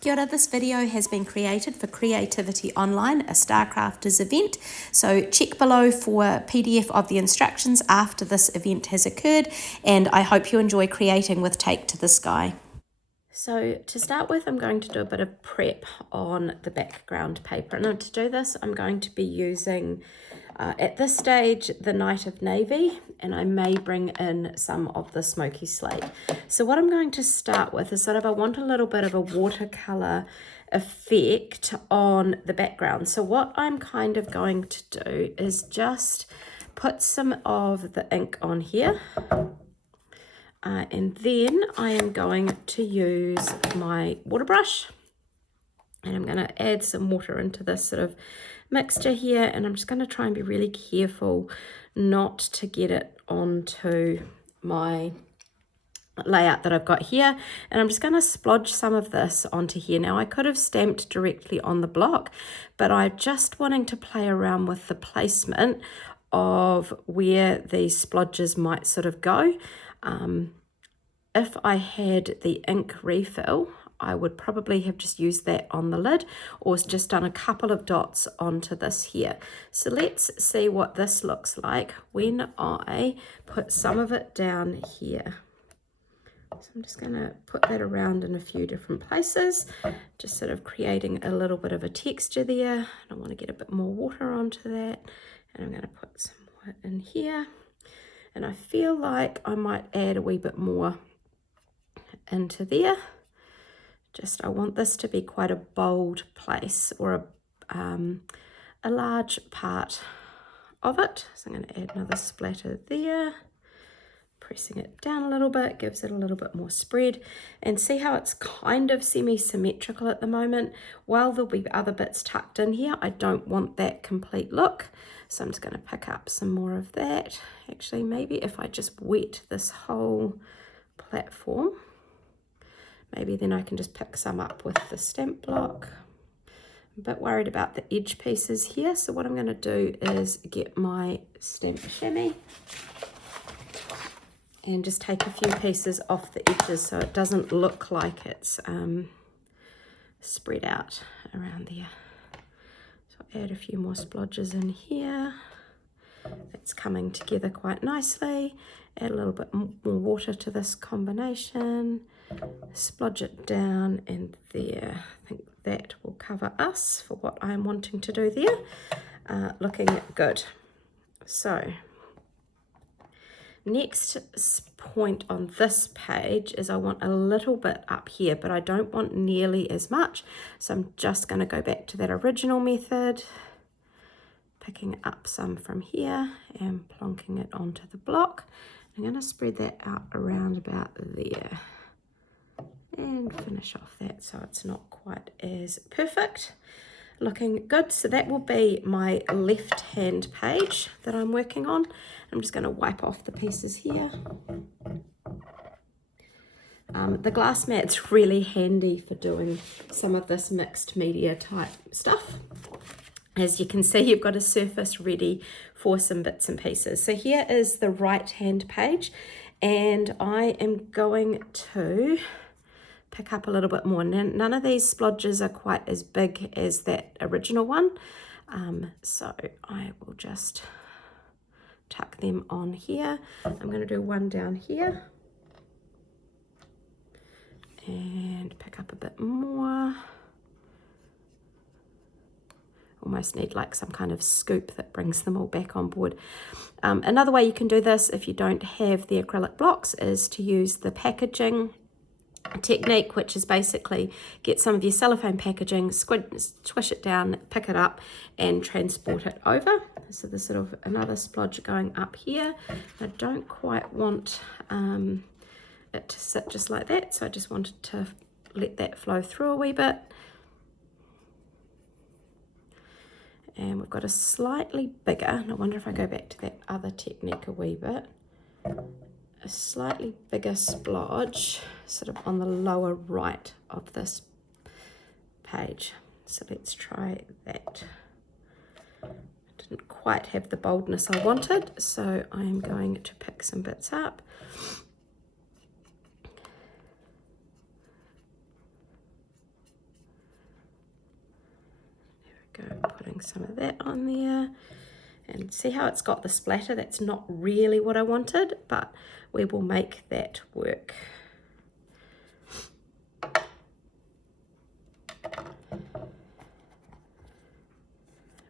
Kia ora, this video has been created for Creativity Online, a StarCrafters event. So check below for PDF of the instructions after this event has occurred, and I hope you enjoy creating with Take to the Sky. So to start with, I'm going to do a bit of prep on the background paper. And to do this, I'm going to be using, at this stage, the Night of Navy, and I may bring in some of the Smoky Slate. So what I'm going to start with is I want a little bit of a watercolor effect on the background. So what I'm kind of going to do is just put some of the ink on here. And then I am going to use my water brush, and I'm going to add some water into this sort of mixture here, and I'm just going to try and be really careful not to get it onto my layout that I've got here. And I'm just going to splodge some of this onto here. Now I could have stamped directly on the block, but I'm just wanting to play around with the placement of where these splodges might sort of go. If I had the ink refill, I would probably have just used that on the lid, or just done a couple of dots onto this here. So let's see what this looks like when I put some of it down here. So I'm just going to put that around in a few different places, just sort of creating a little bit of a texture there. I want to get a bit more water onto that, and I'm going to put some more in here. And I feel like I might add a wee bit more into there. I want this to be quite a bold place, or a large part of it. So I'm going to add another splatter there, pressing it down a little bit, gives it a little bit more spread. And see how it's kind of semi-symmetrical at the moment. While there'll be other bits tucked in here, I don't want that complete look. So I'm just going to pick up some more of that. Actually, maybe if I just wet this whole platform, maybe then I can just pick some up with the stamp block. I'm a bit worried about the edge pieces here, so what I'm going to do is get my stamp chamois and just take a few pieces off the edges so it doesn't look like it's spread out around there. So I'll add a few more splodges in here. It's coming together quite nicely. Add a little bit more water to this combination. Splodge it down in there. I think that will cover us for what I'm wanting to do there. Looking good. So next point on this page is I want a little bit up here, but I don't want nearly as much. So I'm just going to go back to that original method, picking up some from here and plonking it onto the block. I'm going to spread that out around about there and finish off that so it's not quite as perfect. Looking good. So that will be my left hand page that I'm working on. I'm just going to wipe off the pieces here. The glass mat's really handy for doing some of this mixed media type stuff. As you can see, you've got a surface ready for some bits and pieces. So here is the right hand page, and I am going to pick up a little bit more. None of these splodges are quite as big as that original one, so I will just tuck them on here. I'm going to do one down here and pick up a bit more. Almost need like some kind of scoop that brings them all back on board. Another way you can do this if you don't have the acrylic blocks is to use the packaging technique, which is basically get some of your cellophane packaging, squish it down, pick it up and transport it over. So there's sort of another splodge going up here. I don't quite want it to sit just like that, so I just wanted to let that flow through a wee bit. And we've got a slightly bigger, and I wonder if I go back to that other technique a wee bit, a slightly bigger splodge sort of on the lower right of this page. So let's try that. I didn't quite have the boldness I wanted, so I'm going to pick some bits up. Putting some of that on there. And see how it's got the splatter? That's not really what I wanted, but we will make that work.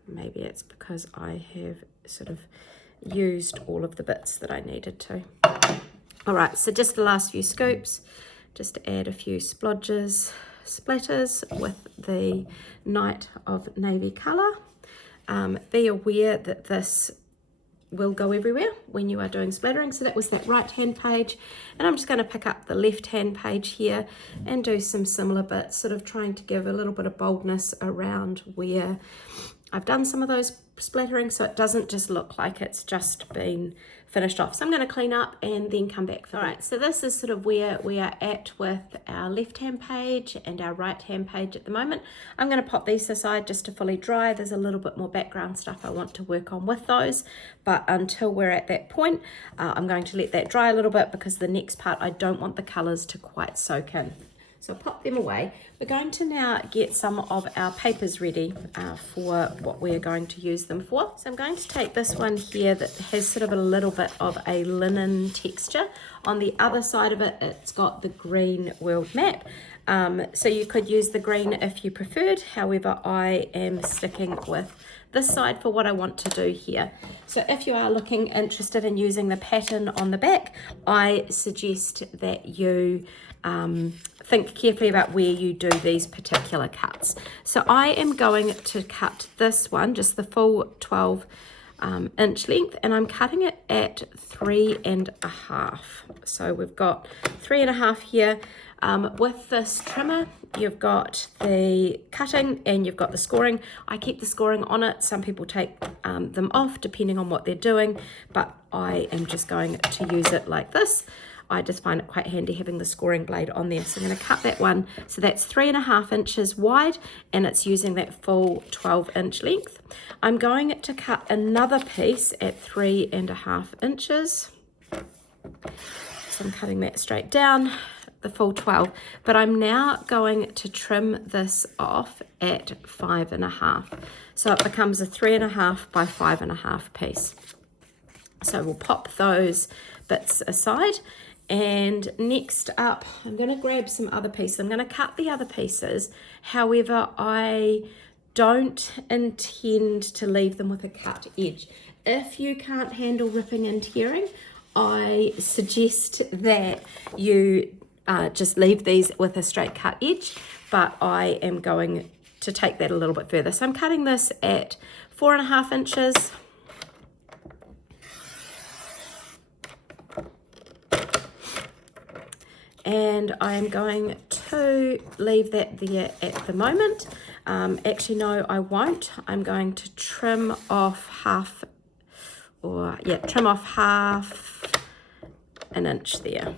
Maybe it's because I have sort of used all of the bits that I needed to. All right, so just the last few scoops, just to add a few splodges, splatters with the Night of Navy colour. Be aware that this will go everywhere when you are doing splattering. So that was that right hand page, and I'm just going to pick up the left hand page here and do some similar bits, sort of trying to give a little bit of boldness around where I've done some of those splattering, so it doesn't just look like it's just been finished off. So I'm going to clean up and then come back for that. All right, so this is sort of where we are at with our left hand page and our right hand page at the moment. I'm going to pop these aside just to fully dry. There's a little bit more background stuff I want to work on with those, but until we're at that point, I'm going to let that dry a little bit, because the next part I don't want the colours to quite soak in. So pop them away. We're going to now get some of our papers ready for what we're going to use them for. So I'm going to take this one here that has sort of a little bit of a linen texture. On the other side of it, it's got the green world map. So you could use the green if you preferred. However, I am sticking with this side for what I want to do here. So if you are interested in using the pattern on the back, I suggest that you think carefully about where you do these particular cuts. So I am going to cut this one, just the full 12 inch length, and I'm cutting it at 3.5. So we've got 3.5 here. With this trimmer, you've got the cutting and you've got the scoring. I keep the scoring on it. Some people take them off depending on what they're doing, but I am just going to use it like this. I just find it quite handy having the scoring blade on there. So I'm going to cut that one. So that's 3.5 inches wide, and it's using that full 12 inch length. I'm going to cut another piece at 3.5 inches. So I'm cutting that straight down, the full 12, but I'm now going to trim this off at 5.5. So it becomes a 3.5 by 5.5 piece. So we'll pop those bits aside. And next up, I'm going to grab some other pieces. I'm going to cut the other pieces. However, I don't intend to leave them with a cut edge. If you can't handle ripping and tearing, I suggest that you just leave these with a straight cut edge, but I am going to take that a little bit further. So I'm cutting this at 4.5 inches. And I'm going to leave that there at the moment. Actually, no, I won't. I'm going to trim off half an inch there.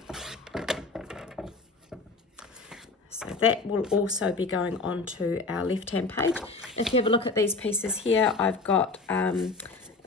So that will also be going onto our left-hand page. If you have a look at these pieces here, I've got,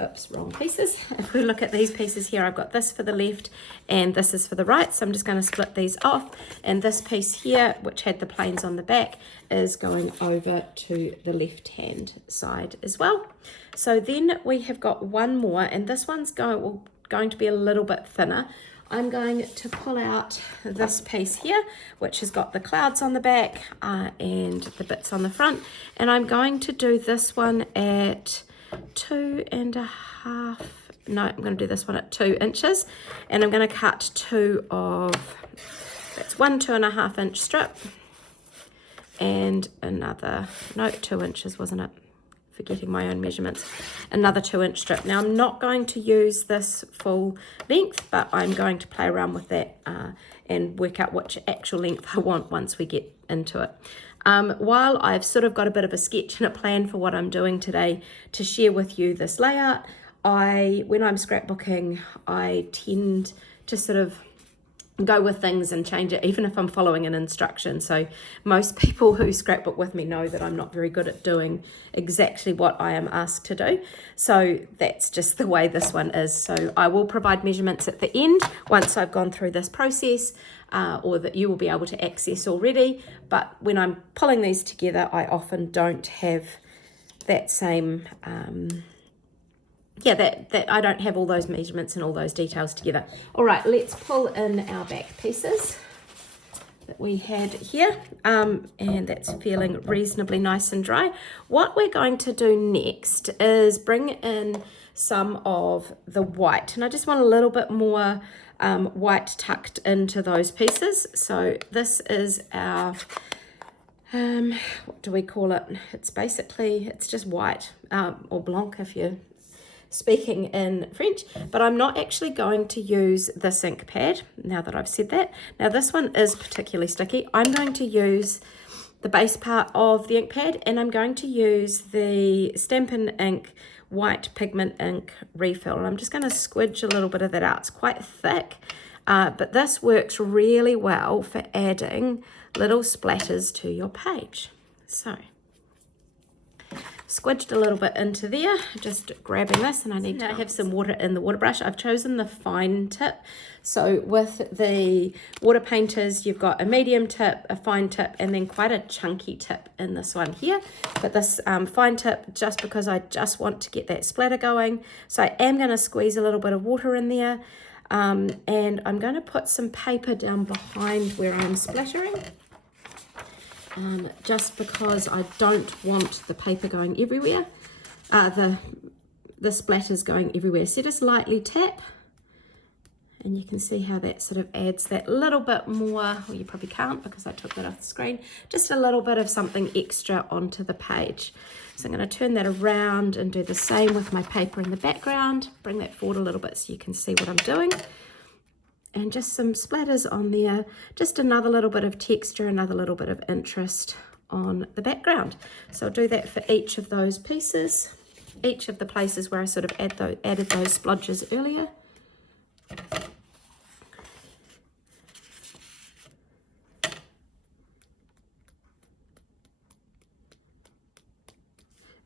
oops, wrong pieces. If we look at these pieces here, I've got this for the left and this is for the right. So I'm just going to split these off. And this piece here, which had the planes on the back, is going over to the left-hand side as well. So then we have got one more, and this one's going to be a little bit thinner. I'm going to pull out this piece here, which has got the clouds on the back and the bits on the front. And I'm going to do this one at 2.5, no, I'm going to do this one at 2 inches, and I'm going to cut that's one 2.5 inch strip and another, no, 2 inches, wasn't it? Forgetting my own measurements, another 2 inch strip. Now I'm not going to use this full length, but I'm going to play around with that and work out which actual length I want once we get into it. While I've sort of got a bit of a sketch and a plan for what I'm doing today to share with you this layout, when I'm scrapbooking, I tend to sort of go with things and change it, even if I'm following an instruction. So most people who scrapbook with me know that I'm not very good at doing exactly what I am asked to do. So that's just the way this one is. So I will provide measurements at the end once I've gone through this process, or that you will be able to access already. But when I'm pulling these together, I often don't have that same, yeah, that I don't have all those measurements and all those details together. All right, let's pull in our back pieces that we had here, and that's feeling reasonably nice and dry. What we're going to do next is bring in some of the white, and I just want a little bit more white tucked into those pieces. So this is our what do we call it? It's basically, it's just white, or blanc if you're speaking in French, but I'm not actually going to use this ink pad now that I've said that. Now this one is particularly sticky. I'm going to use the base part of the ink pad, and I'm going to use the Stampin' Ink white pigment ink refill, and I'm just going to squidge a little bit of that out. It's quite thick, but this works really well for adding little splatters to your page. So squidged a little bit into there, just grabbing this, and I need to have some water in the water brush. I've chosen the fine tip. So with the water painters, you've got a medium tip, a fine tip, and then quite a chunky tip in this one here. But this fine tip, just because I just want to get that splatter going. So I am going to squeeze a little bit of water in there, and I'm going to put some paper down behind where I'm splattering. Just because I don't want the paper going everywhere, the splatters going everywhere. So just lightly tap, and you can see how that sort of adds that little bit more, well, you probably can't because I took that off the screen, just a little bit of something extra onto the page. So I'm going to turn that around and do the same with my paper in the background. Bring that forward a little bit so you can see what I'm doing. And just some splatters on there, just another little bit of texture, another little bit of interest on the background. So I'll do that for each of those pieces, each of the places where I sort of added those splodges earlier.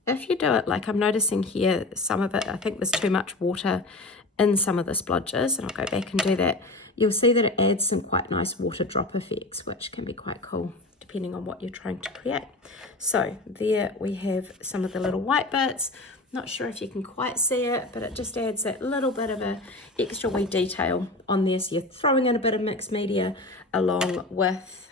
If you do it like I'm noticing here, some of it, I think there's too much water in some of the splodges, and I'll go back and do that. You'll see that it adds some quite nice water drop effects, which can be quite cool depending on what you're trying to create. So there we have some of the little white bits. Not sure if you can quite see it, but it just adds that little bit of a extra wee detail on there. So you're throwing in a bit of mixed media along with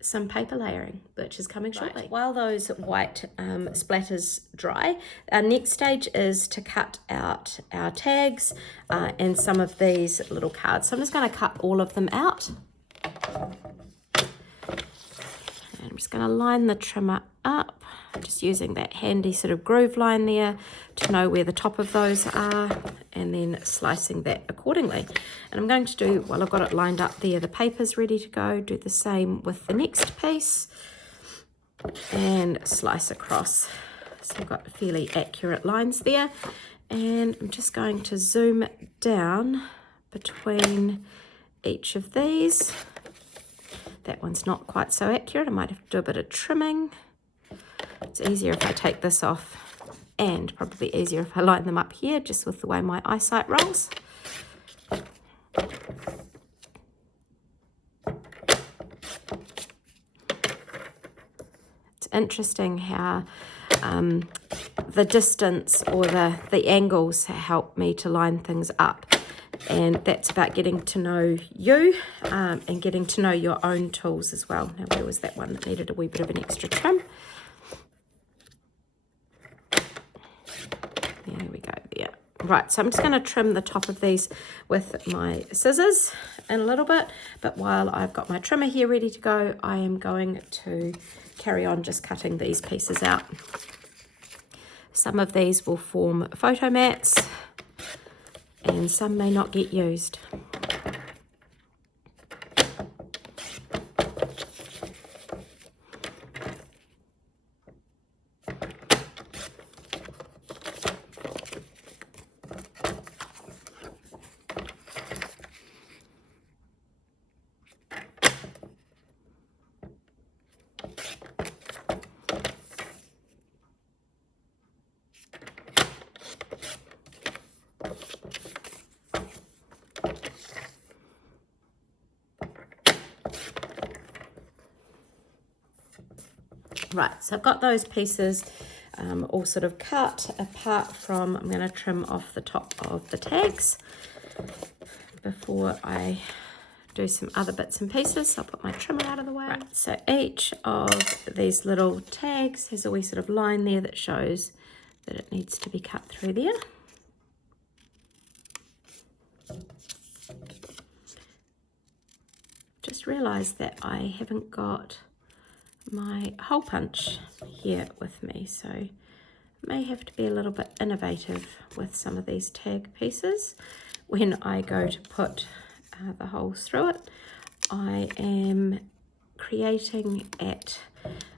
some paper layering, which is coming shortly. Right. While those white splatters dry, our next stage is to cut out our tags and some of these little cards. So I'm just going to cut all of them out. And I'm just going to line the trimmer up. Just using that handy sort of groove line there to know where the top of those are, and then slicing that accordingly. And I'm going to do, while I've got it lined up there, the paper's ready to go, do the same with the next piece and slice across. So I've got fairly accurate lines there, and I'm just going to zoom down between each of these. That one's not quite so accurate. I might have to do a bit of trimming. It's easier if I take this off, and probably easier if I line them up here, just with the way my eyesight rolls. It's interesting how the distance or the angles help me to line things up. And that's about getting to know you and getting to know your own tools as well. Now, where was that one that needed a wee bit of an extra trim? There we go, there. Right, so I'm just going to trim the top of these with my scissors in a little bit. But while I've got my trimmer here ready to go, I am going to carry on just cutting these pieces out. Some of these will form photo mats, and some may not get used. Right, so I've got those pieces all sort of cut, apart from, I'm going to trim off the top of the tags before I do some other bits and pieces. So I'll put my trimmer out of the way. Right, so each of these little tags has a wee sort of line there that shows that it needs to be cut through there. Just realised that I haven't got my hole punch here with me, so I may have to be a little bit innovative with some of these tag pieces when I go to put the holes through it. I am creating at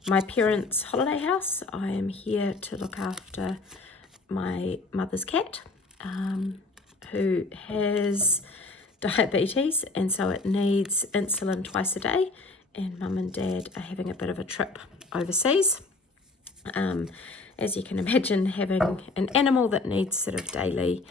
my parents' holiday house. I am here to look after my mother's cat, who has diabetes, and so it needs insulin twice a day, and mum and dad are having a bit of a trip overseas. As you can imagine, having an animal that needs sort of daily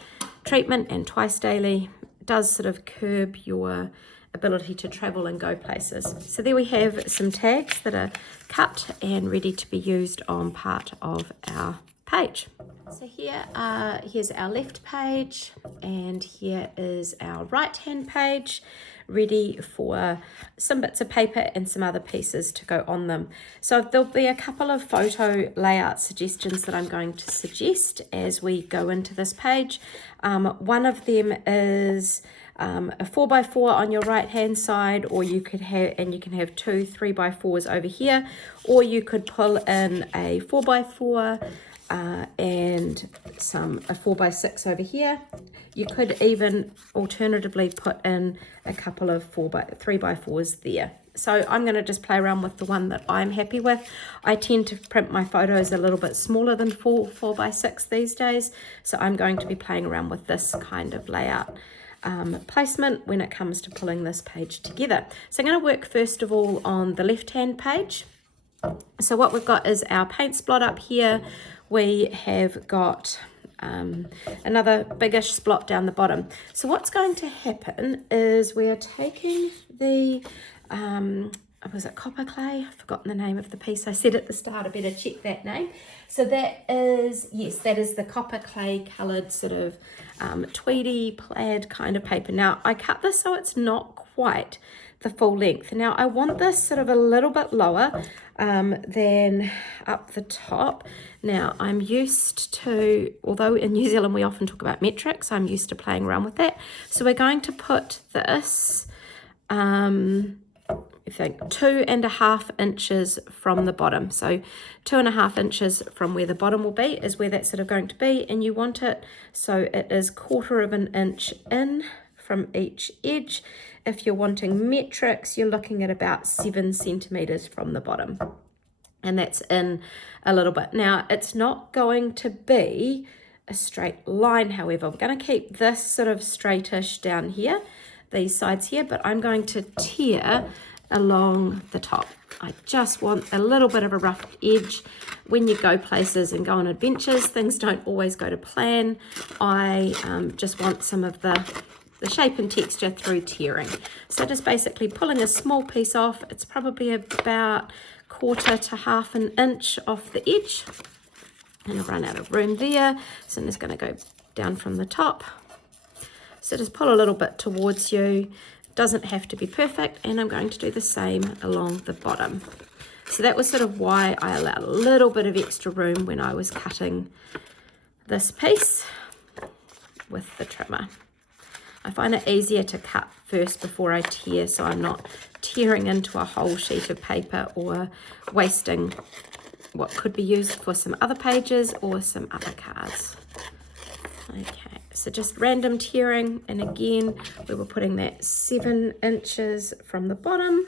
treatment and twice daily does sort of curb your ability to travel and go places. So there we have some tags that are cut and ready to be used on part of our page. So here's our left page, and here is our right hand page, ready for some bits of paper and some other pieces to go on them. So there'll be a couple of photo layout suggestions that I'm going to suggest as we go into this page. One of them is a 4x4 on your right hand side, or you could have, and you can have two 3x4s over here, or you could pull in a 4x4 and a 4x6 over here. You could even alternatively put in a couple of 3x4s there. So I'm going to just play around with the one that I'm happy with. I tend to print my photos a little bit smaller than 4x6 these days, so I'm going to be playing around with this kind of layout placement when it comes to pulling this page together. So I'm going to work first of all on the left hand page. So what we've got is our paint splot up here. We have got another biggish splot down the bottom. So what's going to happen is we are taking the was it copper clay? I've forgotten the name of the piece. I said at the start, I better check that name. So that is, yes, that is the copper clay coloured sort of tweedy plaid kind of paper. Now I cut this so it's not quite the full length. Now I want this sort of a little bit lower than up the top. Now I'm used to, although in New Zealand we often talk about metrics, I'm used to playing around with that. So we're going to put this, I think 2.5 inches from the bottom. So 2.5 inches from where the bottom will be is where that's sort of going to be, and you want it so it is 1/4 of an inch in from each edge. If you're wanting metrics, you're looking at about 7 centimeters from the bottom, and that's in a little bit. Now it's not going to be a straight line, however. We're going to keep this sort of straightish down here, these sides here, but I'm going to tear along the top. I just want a little bit of a rough edge. When you go places and go on adventures, things don't always go to plan. I just want some of the shape and texture through tearing. So just basically pulling a small piece off. It's probably about 1/4 to 1/2 an inch off the edge. And I've run out of room there. So I'm just going to go down from the top. So just pull a little bit towards you. Doesn't have to be perfect, and I'm going to do the same along the bottom. So that was sort of why I allowed a little bit of extra room when I was cutting this piece with the trimmer. I find it easier to cut first before I tear, so I'm not tearing into a whole sheet of paper or wasting what could be used for some other pages or some other cards. Okay, so just random tearing, and again we were putting that 7 inches from the bottom,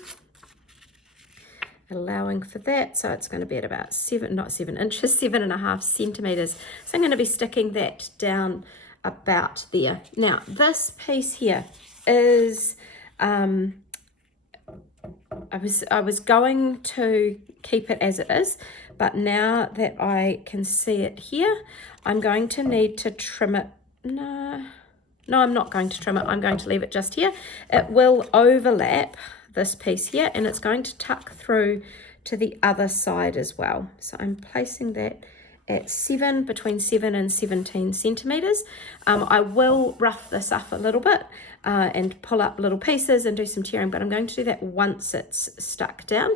allowing for that, so it's going to be at about 7.5 centimeters. So I'm going to be sticking that down about there. Now this piece here is I was going to keep it as it is, but now that I can see it here, I'm going to need to trim it. No, I'm not going to trim it. I'm going to leave it just here. It will overlap this piece here, and it's going to tuck through to the other side as well. So I'm placing that at between 7 and 17 centimeters. I will rough this up a little bit and pull up little pieces and do some tearing, but I'm going to do that once it's stuck down.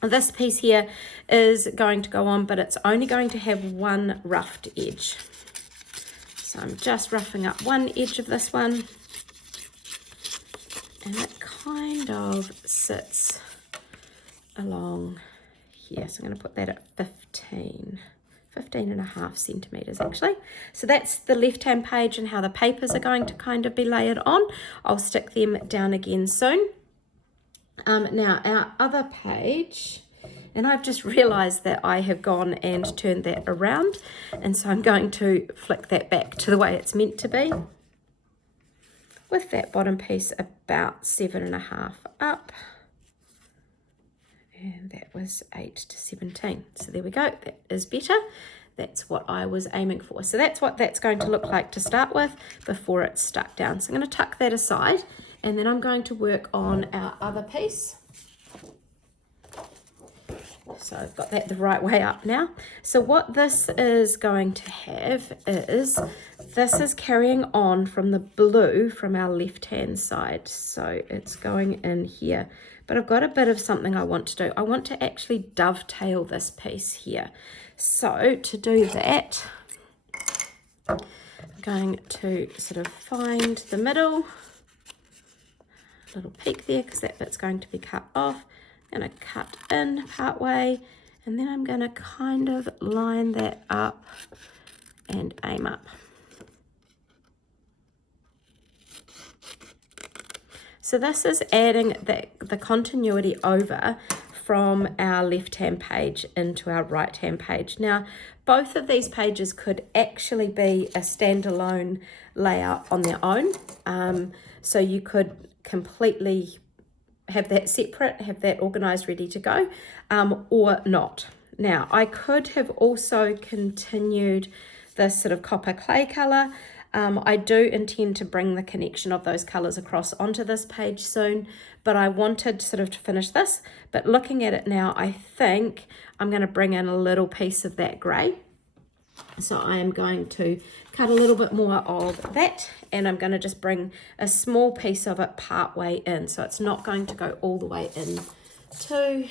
This piece here is going to go on, but it's only going to have one roughed edge. So I'm just roughing up one edge of this one, and it kind of sits along here. So I'm going to put that at 15 and a half centimeters actually. So that's the left-hand page and how the papers are going to kind of be layered on. I'll stick them down again soon. Now our other page, and I've just realized that I have gone and turned that around, and so I'm going to flick that back to the way it's meant to be, with that bottom piece about 7.5 up, and that was 8 to 17. So there we go, that is better. That's what I was aiming for. So that's what that's going to look like to start with before it's stuck down. So I'm going to tuck that aside, and then I'm going to work on our other piece. So I've got that the right way up now. So what this is going to have is, this is carrying on from the blue from our left hand side. So it's going in here, but I've got a bit of something I want to do. I want to actually dovetail this piece here. So to do that, I'm going to sort of find the middle, a little peak there because that bit's going to be cut off. I'm going to cut in part way, and then I'm going to kind of line that up and aim up. So this is adding the continuity over from our left-hand page into our right-hand page. Now, both of these pages could actually be a standalone layout on their own. So you could completely have that separate, have that organized, ready to go, or not. Now, I could have also continued this sort of copper clay color. I do intend to bring the connection of those colors across onto this page soon, but I wanted sort of to finish this. But looking at it now, I think I'm going to bring in a little piece of that gray. So I am going to cut a little bit more of that, and I'm going to just bring a small piece of it part way in. So it's not going to go all the way in to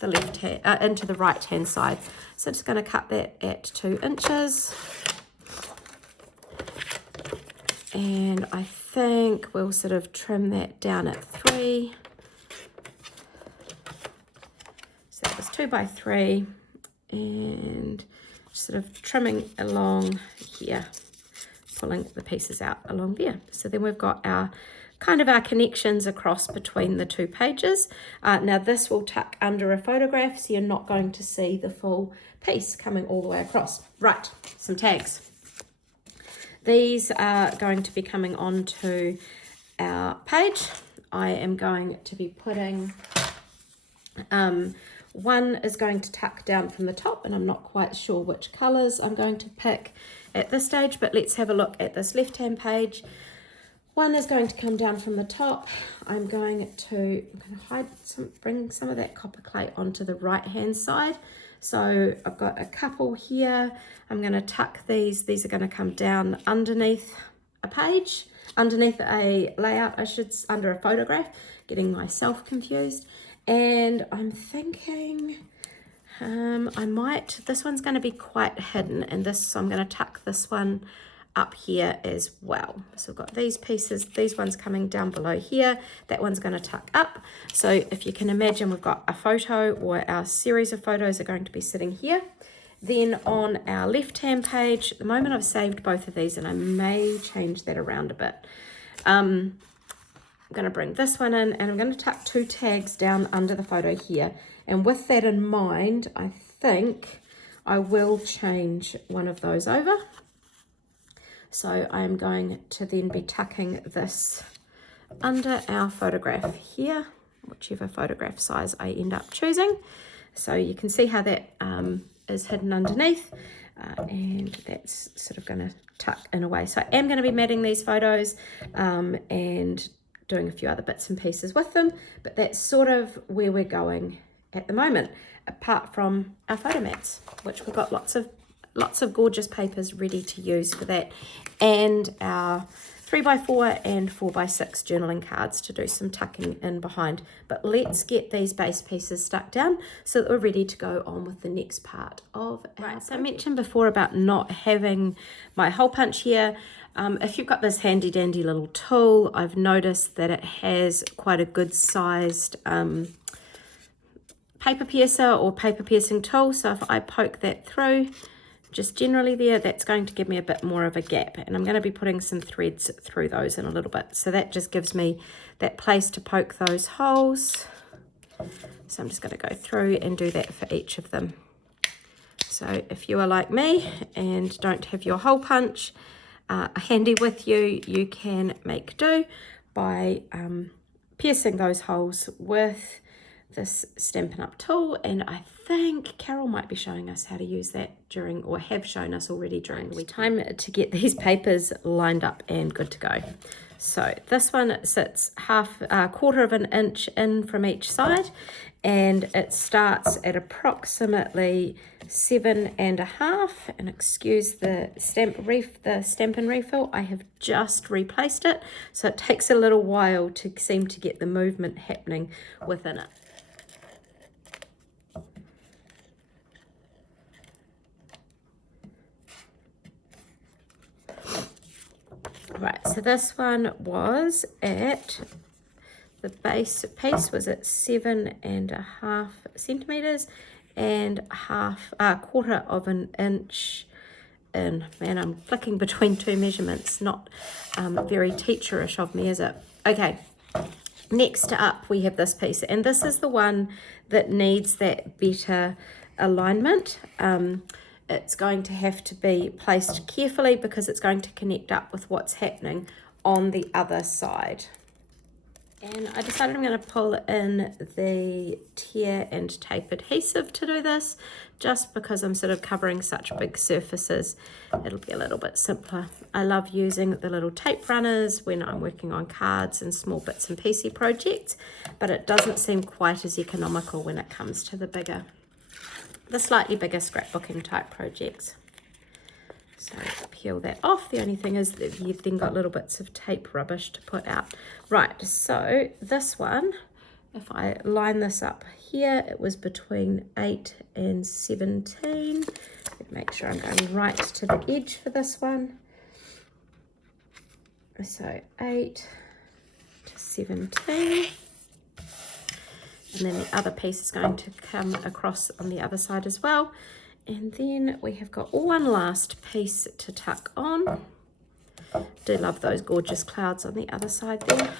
the left hand, into the right hand side. So I'm just going to cut that at 2 inches. And I think we'll sort of trim that down at 3. So that was 2 by 3, and sort of trimming along here, pulling the pieces out along there. So then we've got our kind of our connections across between the two pages. Now this will tuck under a photograph, so you're not going to see the full piece coming all the way across. Right, some tags. These are going to be coming onto our page. I am going to be putting, one is going to tuck down from the top, and I'm not quite sure which colors I'm going to pick at this stage, but let's have a look at this left-hand page. One is going to come down from the top. I'm going to bring some of that copper clay onto the right-hand side. So I've got a couple here. I'm going to tuck these. These are going to come down underneath a page, underneath a layout, under a photograph, getting myself confused. And I'm thinking this one's going to be quite hidden, and so I'm going to tuck this one up here as well. So we've got these pieces, these ones coming down below here, that one's going to tuck up. So if you can imagine, we've got a photo, or our series of photos are going to be sitting here. Then on our left hand page, at the moment I've saved both of these, and I may change that around a bit. I'm going to bring this one in, and I'm going to tuck 2 tags down under the photo here. And with that in mind, I think I will change one of those over. So I'm going to then be tucking this under our photograph here, whichever photograph size I end up choosing. So you can see how that is hidden underneath, and that's sort of going to tuck in away. So I am going to be matting these photos and doing a few other bits and pieces with them, but that's sort of where we're going at the moment, apart from our photo mats, which we've got lots of gorgeous papers ready to use for that, and our 3x4 and 4x6 journaling cards to do some tucking in behind. But let's get these base pieces stuck down so that we're ready to go on with the next part of our project. So I mentioned before about not having my hole punch here. If you've got this handy dandy little tool, I've noticed that it has quite a good sized paper piercer or paper piercing tool. So if I poke that through, just generally there, that's going to give me a bit more of a gap, and I'm going to be putting some threads through those in a little bit, so that just gives me that place to poke those holes. So I'm just going to go through and do that for each of them. So if you are like me and don't have your hole punch handy with you, you can make do by piercing those holes with this Stampin' Up tool, and I think Carol might be showing us how to use that during, or have shown us already during the week. Time to get these papers lined up and good to go. So this one sits quarter of an inch in from each side, and it starts at approximately 7.5. And excuse the Stampin' refill, I have just replaced it, so it takes a little while to seem to get the movement happening within it. Right, so this one was at, the base piece was at 7.5 centimeters and quarter of an inch in. Man, I'm flicking between two measurements, not very teacherish of me, is it? Okay, next up we have this piece, and this is the one that needs that better alignment. It's going to have to be placed carefully because it's going to connect up with what's happening on the other side. And I decided I'm going to pull in the tear and tape adhesive to do this, just because I'm sort of covering such big surfaces. It'll be a little bit simpler. I love using the little tape runners when I'm working on cards and small bits and piecey projects, but it doesn't seem quite as economical when it comes to the slightly bigger scrapbooking type projects. So peel that off. The only thing is that you've then got little bits of tape rubbish to put out. Right, so this one, if I line this up here, it was between 8 and 17. Make sure I'm going right to the edge for this one. So 8 to 17. And then the other piece is going to come across on the other side as well. And then we have got one last piece to tuck on. Do love those gorgeous clouds on the other side there.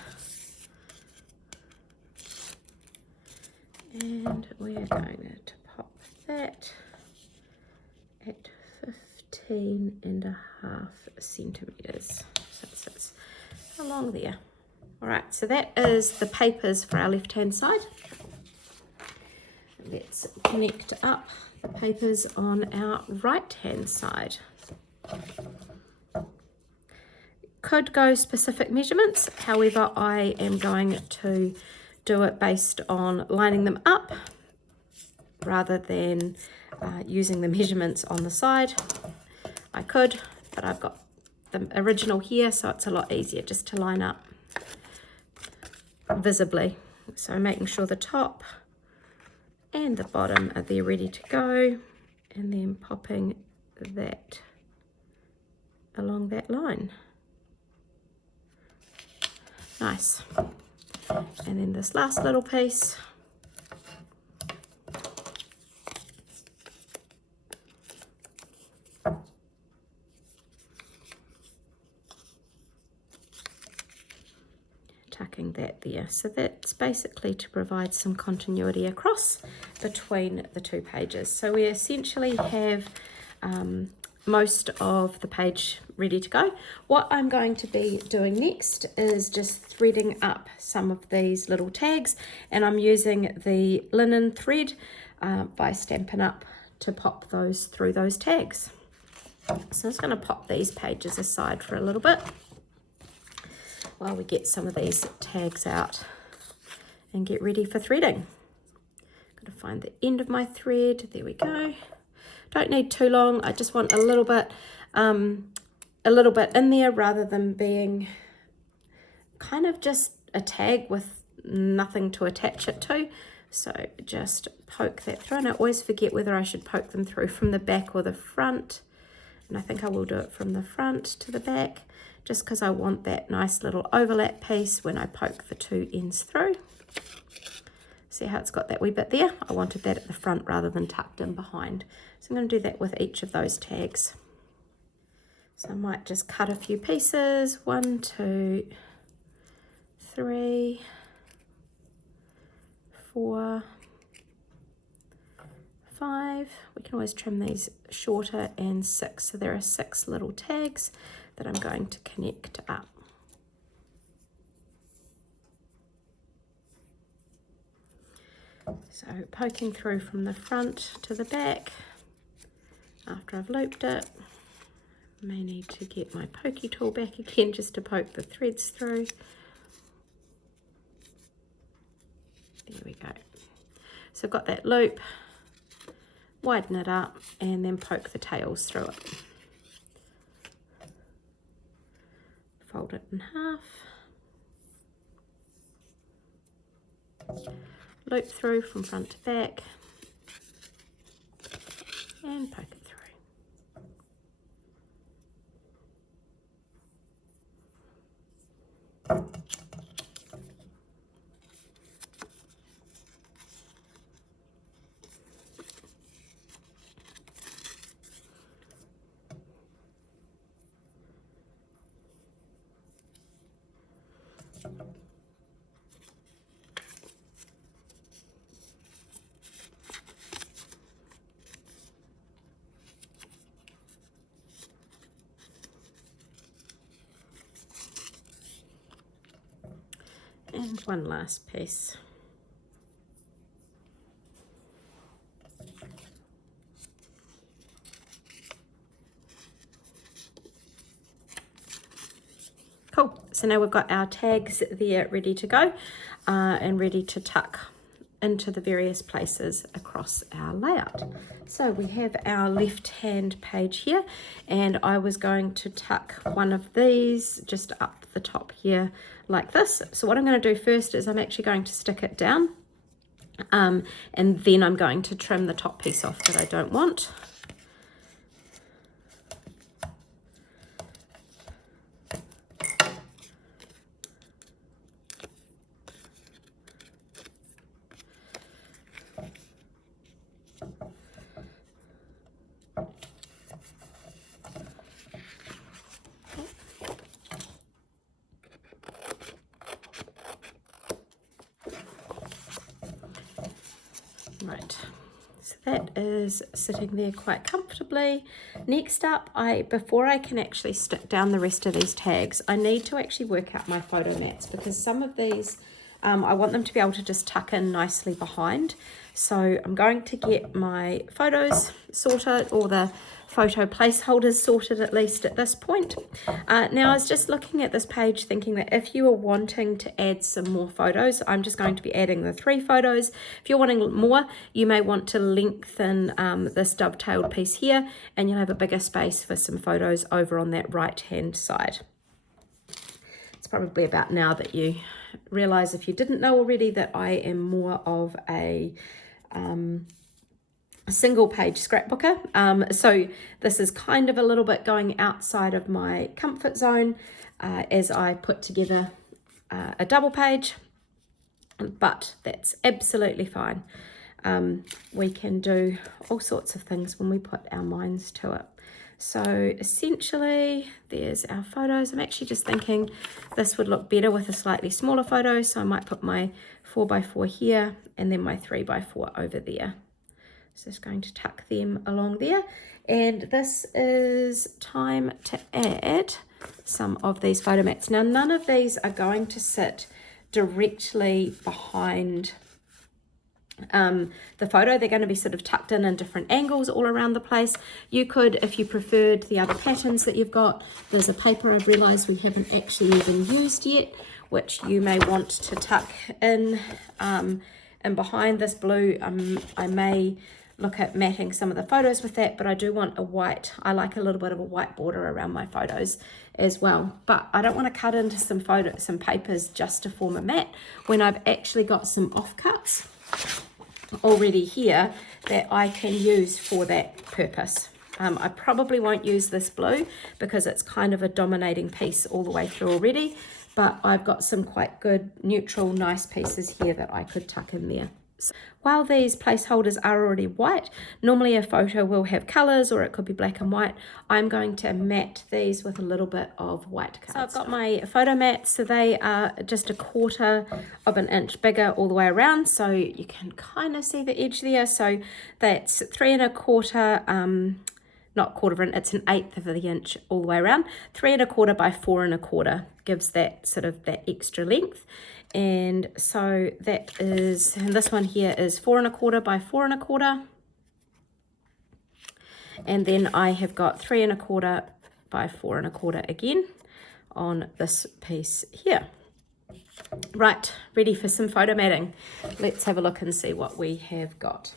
And we are going to pop that at 15.5 centimeters. So it sits along there. All right, so that is the papers for our left-hand side. Let's connect up the papers on our right-hand side. Could go specific measurements, however, I am going to do it based on lining them up rather than using the measurements on the side. I could, but I've got the original here, so it's a lot easier just to line up visibly. So making sure the top and the bottom are there ready to go, and then popping that along that line. Nice. And then this last little piece, tucking that there. So that's basically to provide some continuity across between the two pages. So we essentially have most of the page ready to go. What I'm going to be doing next is just threading up some of these little tags, and I'm using the linen thread by Stampin' Up to pop those through those tags. So I'm just going to pop these pages aside for a little bit while we get some of these tags out and get ready for threading. Got a find the end of my thread. There we go. Don't need too long. I just want a little bit in there rather than being kind of just a tag with nothing to attach it to. So just poke that through, and I always forget whether I should poke them through from the back or the front. And I think I will do it from the front to the back, just because I want that nice little overlap piece when I poke the two ends through. See how it's got that wee bit there? I wanted that at the front rather than tucked in behind. So I'm going to do that with each of those tags. So I might just cut a few pieces. 1, 2, 3, 4, 5. We can always trim these shorter, and 6. So there are 6 little tags that I'm going to connect up. So poking through from the front to the back. After I've looped it, I may need to get my pokey tool back again just to poke the threads through. There we go. So I've got that loop, widen it up, and then poke the tails through it. Fold it in half. Loop through from front to back, and poke it through. And one last piece. Cool. So now we've got our tags there ready to go and ready to tuck into the various places across our layout. So we have our left hand page here, and I was going to tuck one of these just up the top here like this. So what I'm going to do first is I'm actually going to stick it down, and then I'm going to trim the top piece off that I don't want. Right, so that is sitting there quite comfortably. Next up, before I can actually stick down the rest of these tags, I need to actually work out my photo mats, because some of these, I want them to be able to just tuck in nicely behind. So I'm going to get my photos sorted, or the photo placeholders sorted at least at this point. Now I was just looking at this page thinking that if you are wanting to add some more photos, I'm just going to be adding the 3 photos. If you're wanting more, you may want to lengthen this dovetailed piece here, and you'll have a bigger space for some photos over on that right hand side. It's probably about now that you realize, if you didn't know already, that I am more of a single page scrapbooker. So this is kind of a little bit going outside of my comfort zone as I put together a double page, but that's absolutely fine. We can do all sorts of things when we put our minds to it. So essentially there's our photos. I'm actually just thinking this would look better with a slightly smaller photo, so I might put my 4x4 here and then my 3x4 over there. So just going to tuck them along there, and this is time to add some of these photo mats. Now none of these are going to sit directly behind the photo. They're going to be sort of tucked in different angles all around the place. You could, if you preferred the other patterns that you've got, there's a paper I've realized we haven't actually even used yet, which you may want to tuck in and behind this blue, I may look at matting some of the photos with that, but I do want a white. I like a little bit of a white border around my photos as well. But I don't want to cut into some papers just to form a mat when I've actually got some offcuts already here that I can use for that purpose. I probably won't use this blue because it's kind of a dominating piece all the way through already, but I've got some quite good neutral nice pieces here that I could tuck in there. So while these placeholders are already white, normally a photo will have colors or it could be black and white. I'm going to mat these with a little bit of white cardstock. So I've got my photo mats, so they are just 1/4 of an inch bigger all the way around, so you can kind of see the edge there. So that's 3 1/4, not 1/4 of an, it's 1/8 of the inch all the way around. 3 1/4 by 4 1/4 gives that sort of that extra length. And so that is, and this one here is 4 1/4 by 4 1/4. And then I have got 3 1/4 by 4 1/4 again on this piece here. Right, ready for some photo matting. Let's have a look and see what we have got.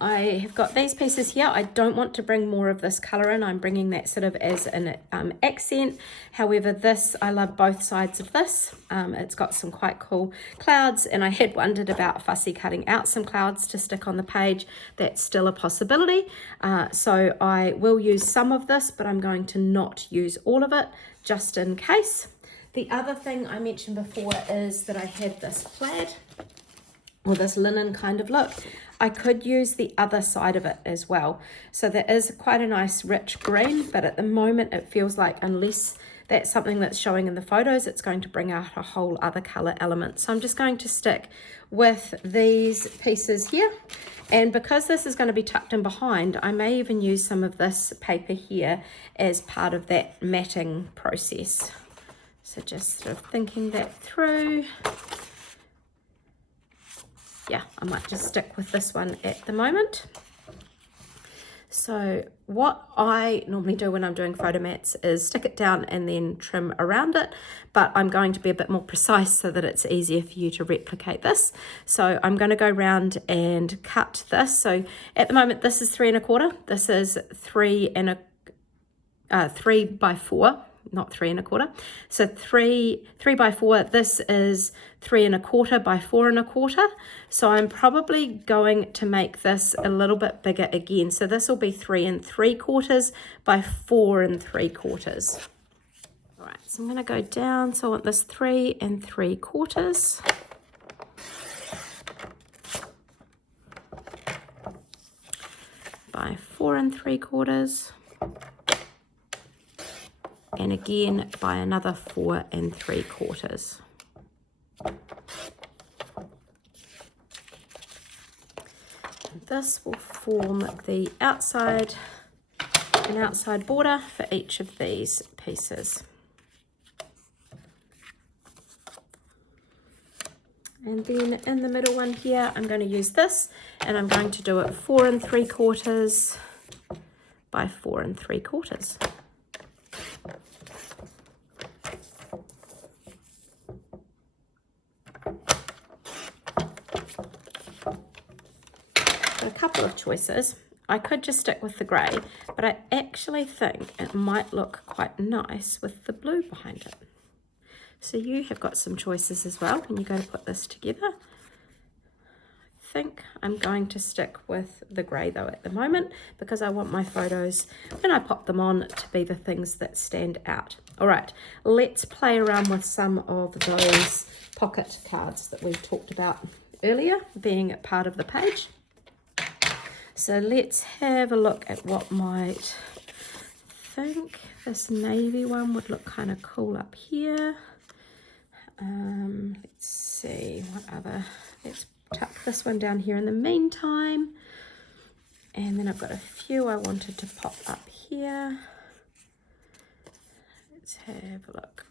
I have got these pieces here. I don't want to bring more of this colour in. I'm bringing that sort of as an accent. However, this, I love both sides of this. It's got some quite cool clouds, and I had wondered about fussy cutting out some clouds to stick on the page. That's still a possibility. So I will use some of this, but I'm going to not use all of it just in case. The other thing I mentioned before is that I had this plaid or this linen kind of look. I could use the other side of it as well. So there is quite a nice rich green, but at the moment it feels like unless that's something that's showing in the photos, it's going to bring out a whole other color element. So I'm just going to stick with these pieces here. And because this is going to be tucked in behind, I may even use some of this paper here as part of that matting process. So just sort of thinking that through. Yeah, I might just stick with this one at the moment. So what I normally do when I'm doing photo mats is stick it down and then trim around it, but I'm going to be a bit more precise so that it's easier for you to replicate this. So I'm going to go around and cut this. So at the moment this is 3 1/4. This is 3 by 4. Not 3 1/4. So 3 by 4. This is 3 1/4 by 4 1/4. So I'm probably going to make this a little bit bigger again. So this will be 3 3/4 by 4 3/4. All right, so I'm going to go down. So I want this 3 3/4 by 4 3/4. And again by another 4 3/4. And this will form the outside border for each of these pieces. And then in the middle one here, I'm going to use this, and I'm going to do it 4 3/4 by 4 3/4. A couple of choices. I could just stick with the grey, but I actually think it might look quite nice with the blue behind it. So you have got some choices as well when you go to put this together. I think I'm going to stick with the grey though at the moment, because I want my photos when I pop them on to be the things that stand out. All right, let's play around with some of those pocket cards that we talked about earlier being part of the page. So let's have a look at what might, I think this navy one would look kind of cool up here. Let's see what other, let's tuck this one down here in the meantime. And then I've got a few I wanted to pop up here. Let's have a look.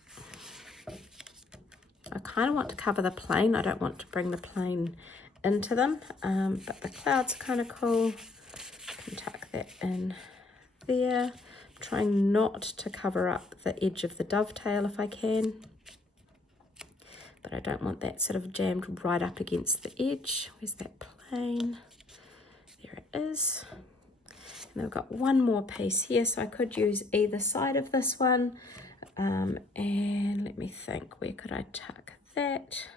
I kind of want to cover the plane. I don't want to bring the plane into them, but the clouds are kind of cool. I can tuck that in there. trying not to cover up the edge of the dovetail if I can. But I don't want that sort of jammed right up against the edge. Where's that plain? There it is. And I've got one more piece here, so I could use either side of this one. And let me think, where could I tuck that?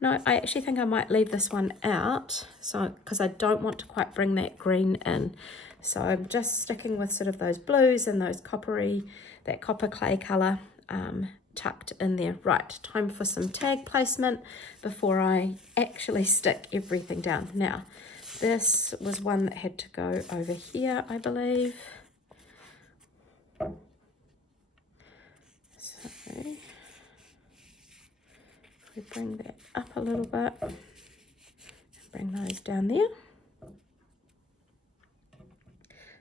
No, I actually think I might leave this one out, so because I don't want to quite bring that green in. So I'm just sticking with sort of those blues and those coppery, that copper clay colour tucked in there. Right, time for some tag placement before I actually stick everything down. Now, this was one that had to go over here, I believe. So if we bring that up a little bit, and bring those down there.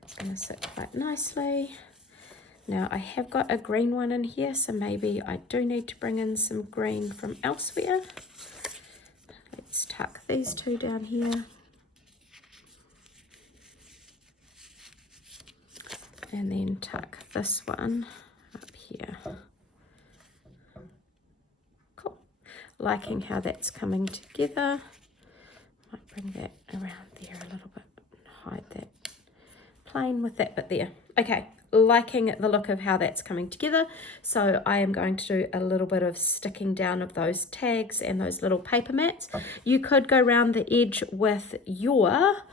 It's going to sit quite nicely. Now I have got a green one in here, so maybe I do need to bring in some green from elsewhere. Let's tuck these two down here. And then tuck this one up here. Cool. Liking how that's coming together. Might bring that around there a little bit. Hide that plain with that bit there. Okay, liking the look of how that's coming together. So I am going to do a little bit of sticking down of those tags and those little paper mats. You could go around the edge with your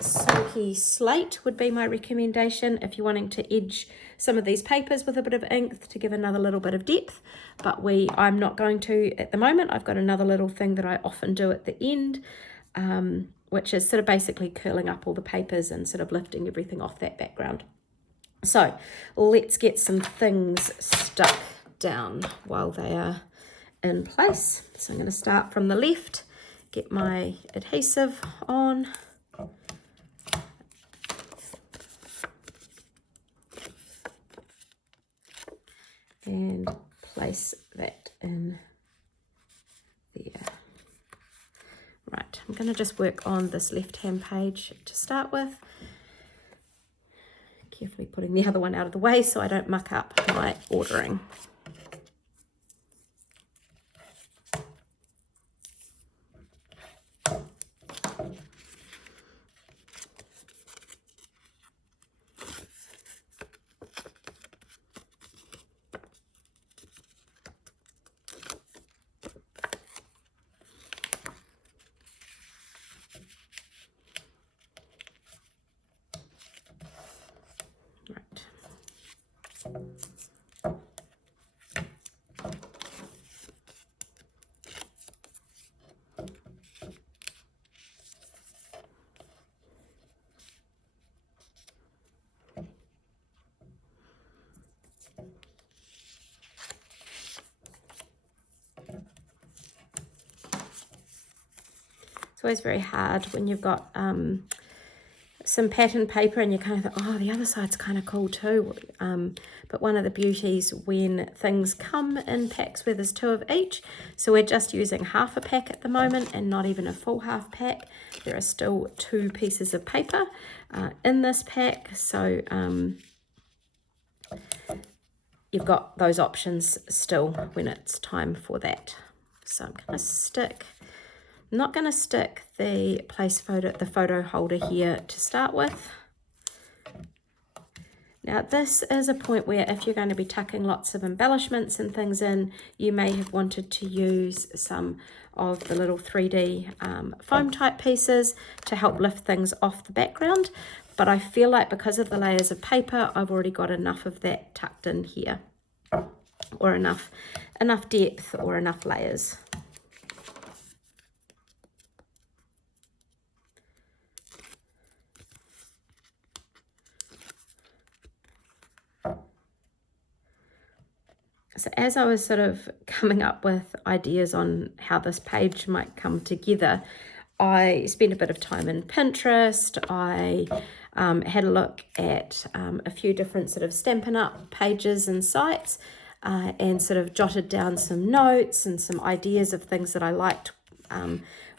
smoky slate would be my recommendation if you're wanting to edge some of these papers with a bit of ink to give another little bit of depth, but I'm not going to at the moment. I've got another little thing that I often do at the end, which is sort of basically curling up all the papers and sort of lifting everything off that background. So let's get some things stuck down while they are in place. So I'm going to start from the left, get my adhesive on. And place that in there. Right, I'm going to just work on this left-hand page to start with. Carefully putting the other one out of the way so I don't muck up my ordering. It's always very hard when you've got some pattern paper and you kind of think, oh, the other side's kind of cool too. But one of the beauties when things come in packs where there's 2 of each, so we're just using half a pack at the moment and not even a full half pack. There are still 2 pieces of paper in this pack, so you've got those options still when it's time for that. So I'm going to stick. I'm not going to stick the photo holder here to start with. Now this is a point where if you're going to be tucking lots of embellishments and things in, you may have wanted to use some of the little 3D foam type pieces to help lift things off the background. But I feel like because of the layers of paper, I've already got enough of that tucked in here, or enough depth or enough layers. So as I was sort of coming up with ideas on how this page might come together, I spent a bit of time in Pinterest. I had a look at a few different sort of Stampin' Up pages and sites and sort of jotted down some notes and some ideas of things that I liked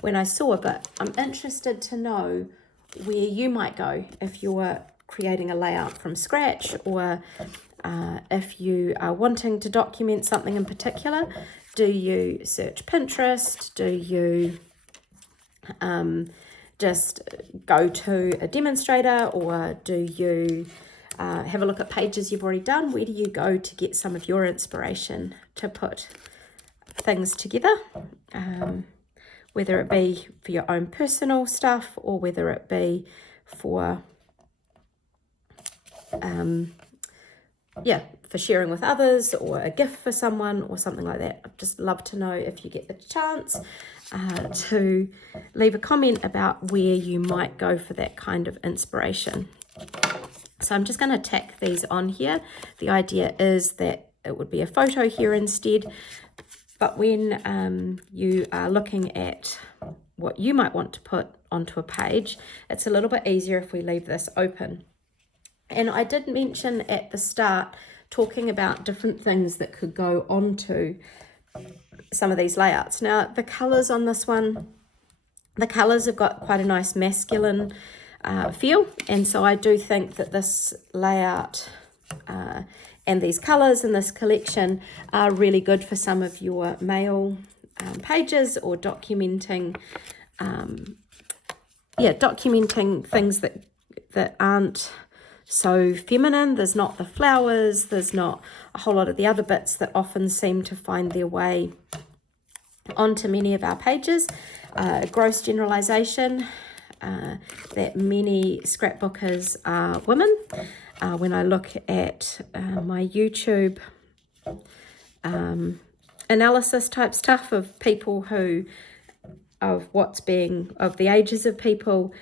when I saw. But I'm interested to know where you might go if you're creating a layout from scratch, or if you are wanting to document something in particular, do you search Pinterest? Do you just go to a demonstrator, or do you have a look at pages you've already done? Where do you go to get some of your inspiration to put things together? Whether it be for your own personal stuff, or whether it be for for sharing with others, or a gift for someone, or something like that. I'd just love to know, if you get the chance, to leave a comment about where you might go for that kind of inspiration. So I'm just going to tack these on here. The idea is that it would be a photo here instead, but when you are looking at what you might want to put onto a page, it's a little bit easier if we leave this open. And I did mention at the start, talking about different things that could go onto some of these layouts. Now, the colours on this one, the colours have got quite a nice masculine feel, and so I do think that this layout and these colours in this collection are really good for some of your male pages, or documenting documenting things that aren't so feminine. There's not the flowers, there's not a whole lot of the other bits that often seem to find their way onto many of our pages. Gross generalization, that many scrapbookers are women. When I look at my YouTube analysis type stuff of people of the ages of people,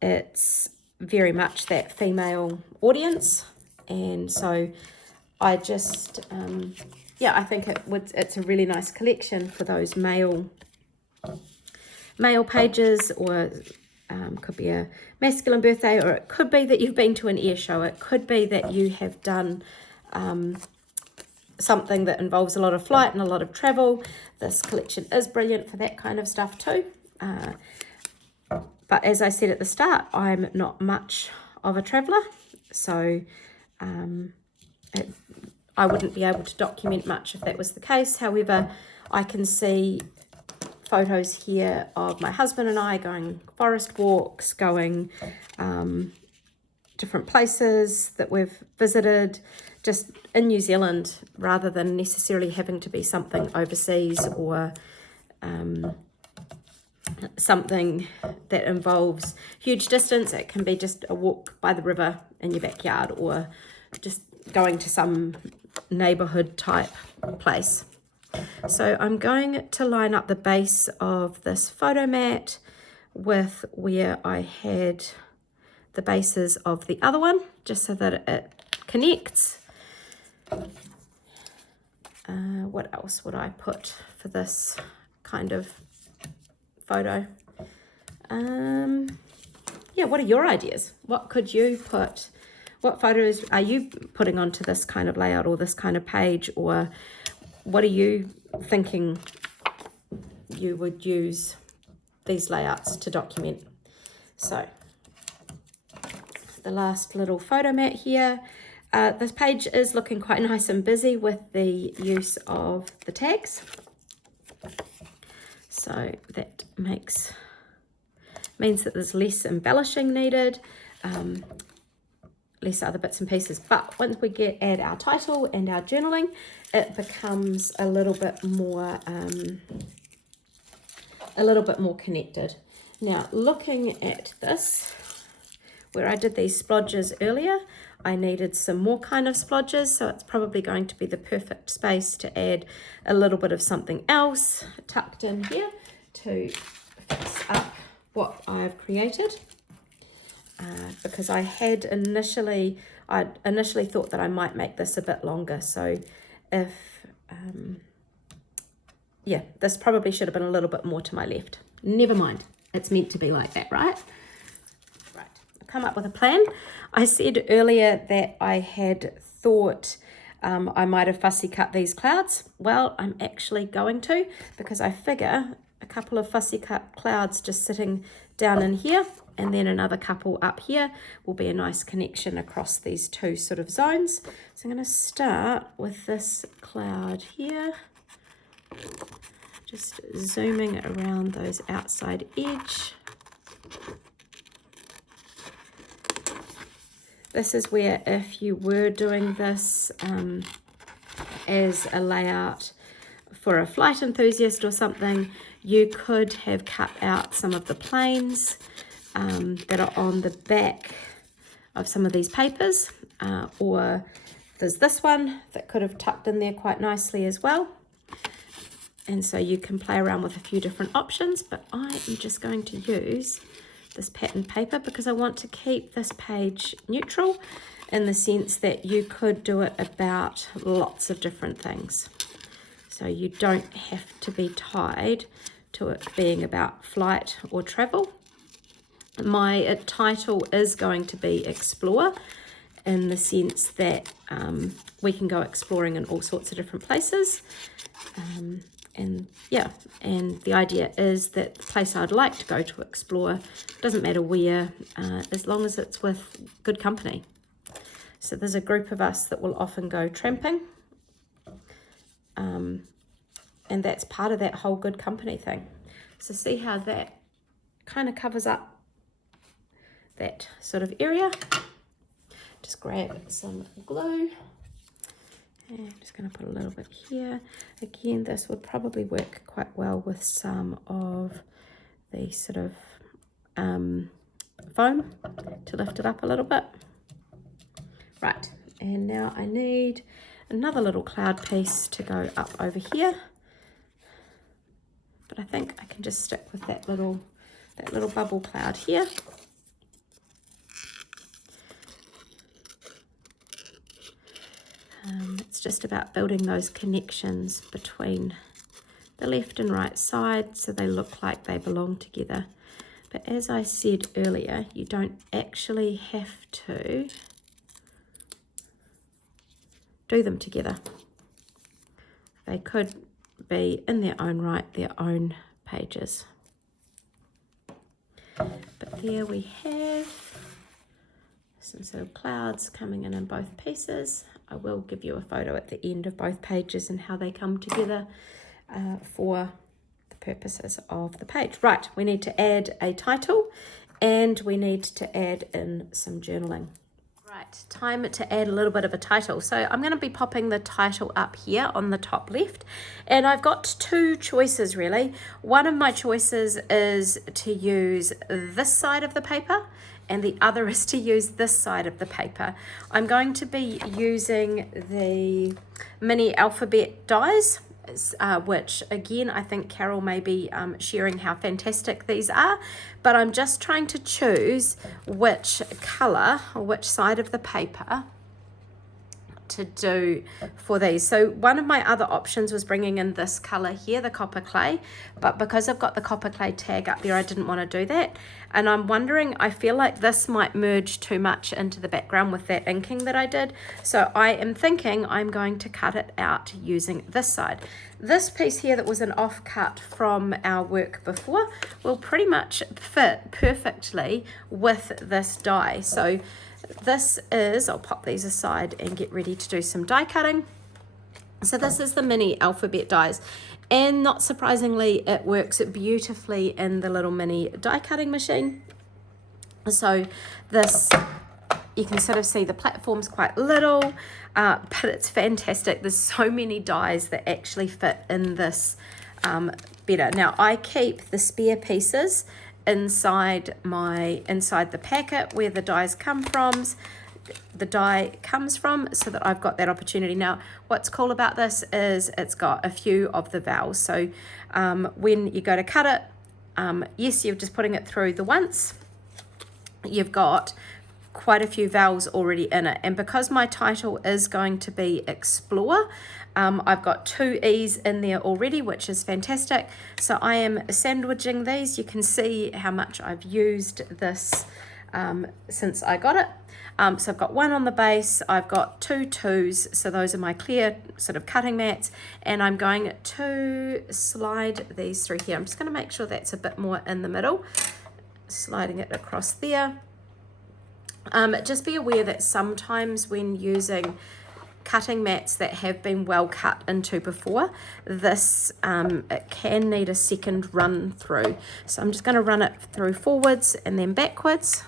it's very much that female audience. And so I just I think it's a really nice collection for those male pages, or could be a masculine birthday, or it could be that you've been to an air show, it could be that you have done something that involves a lot of flight and a lot of travel. This collection is brilliant for that kind of stuff too. But as I said at the start, I'm not much of a traveller, so I wouldn't be able to document much if that was the case. However, I can see photos here of my husband and I going forest walks, going different places that we've visited just in New Zealand, rather than necessarily having to be something overseas, or something that involves huge distance. It can be just a walk by the river in your backyard, or just going to some neighborhood type place. So I'm going to line up the base of this photo mat with where I had the bases of the other one, just so that it connects. What else would I put for this kind of photo? What are your ideas? What could you put? What photos are you putting onto this kind of layout, or this kind of page, or what are you thinking you would use these layouts to document? So the last little photo mat here. This page is looking quite nice and busy with the use of the tags. So that means that there's less embellishing needed, less other bits and pieces. But once we add our title and our journaling, it becomes a little bit more connected. Now, looking at this, where I did these splodges earlier, I needed some more kind of splodges, so it's probably going to be the perfect space to add a little bit of something else tucked in here to fix up what I've created. Because I initially thought that I might make this a bit longer, so if this probably should have been a little bit more to my left. Never mind, it's meant to be like that, right? Come up with a plan. I said earlier that I had thought I might have fussy cut these clouds. Well, I'm actually going to, because I figure a couple of fussy cut clouds just sitting down in here, and then another couple up here will be a nice connection across these two sort of zones. So I'm going to start with this cloud here, just zooming around those outside edge. This is where if you were doing this as a layout for a flight enthusiast or something, you could have cut out some of the planes that are on the back of some of these papers, or there's this one that could have tucked in there quite nicely as well. And so you can play around with a few different options, but I am just going to use this pattern paper because I want to keep this page neutral in the sense that you could do it about lots of different things. So you don't have to be tied to it being about flight or travel. My title is going to be Explore, in the sense that we can go exploring in all sorts of different places. And the idea is that the place I'd like to go to explore, doesn't matter where, as long as it's with good company. So there's a group of us that will often go tramping, and that's part of that whole good company thing. So see how that kind of covers up that sort of area. Just grab some glue. And I'm just going to put a little bit here. Again, this would probably work quite well with some of the sort of foam to lift it up a little bit. Right, and now I need another little cloud piece to go up over here. But I think I can just stick with that little bubble cloud here. It's just about building those connections between the left and right side so they look like they belong together. But as I said earlier, you don't actually have to do them together. They could be in their own right, their own pages. But there we have some sort of clouds coming in both pieces. I will give you a photo at the end of both pages and how they come together for the purposes of the page. Right, we need to add a title and we need to add in some journaling. Right, time to add a little bit of a title. So I'm going to be popping the title up here on the top left, and I've got two choices really. One of my choices is to use this side of the paper, and the other is to use this side of the paper. I'm going to be using the mini alphabet dies, which again, I think Carol may be sharing how fantastic these are, but I'm just trying to choose which color or which side of the paper to do for these. So one of my other options was bringing in this color here, the copper clay, but because I've got the copper clay tag up there, I didn't want to do that. And I'm wondering, I feel like this might merge too much into the background with that inking that I did. So I am thinking I'm going to cut it out using this side. This piece here that was an offcut from our work before will pretty much fit perfectly with this die. So this is, I'll pop these aside and get ready to do some die cutting. So this is the mini alphabet dies, and not surprisingly it works beautifully in the little mini die cutting machine. So this, you can sort of see the platform's quite little, but it's fantastic. There's so many dies that actually fit in this better. Now I keep the spare pieces inside the packet where the die comes from, so that I've got that opportunity. Now what's cool about this is it's got a few of the vowels, so when you go to cut it, yes, you're just putting it through the once, you've got quite a few vowels already in it, and because my title is going to be Explore, I've got 2 E's in there already, which is fantastic. So I am sandwiching these. You can see how much I've used this since I got it. So I've got 1 on the base, I've got 2 2s, so those are my clear sort of cutting mats, and I'm going to slide these through here. I'm just going to make sure that's a bit more in the middle, sliding it across there. Just be aware that sometimes when using cutting mats that have been well cut into before, this it can need a second run through. So I'm just going to run it through forwards and then backwards.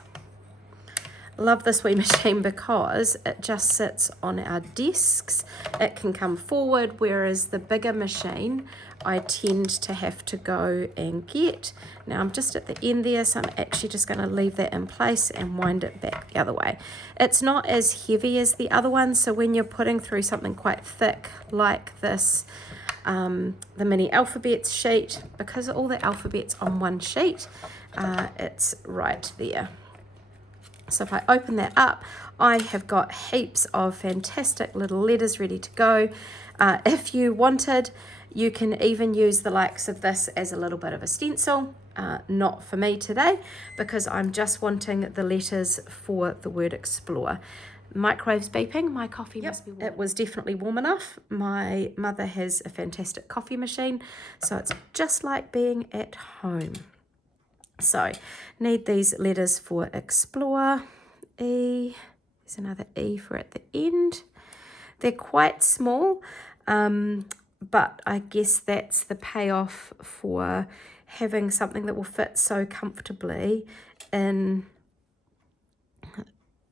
Love this wee machine because it just sits on our desks. It can come forward, whereas the bigger machine I tend to have to go and get. Now I'm just at the end there, so I'm actually just going to leave that in place and wind it back the other way. It's not as heavy as the other one, so when you're putting through something quite thick like this, the mini alphabets sheet, because all the alphabets on one sheet, it's right there. So if I open that up, I have got heaps of fantastic little letters ready to go. If you wanted, you can even use the likes of this as a little bit of a stencil. Not for me today, because I'm just wanting the letters for the word explore. Microwave's beeping, my coffee must be warm. It was definitely warm enough. My mother has a fantastic coffee machine, so it's just like being at home. So, need these letters for explore. E, there's another E for at the end. They're quite small, but I guess that's the payoff for having something that will fit so comfortably in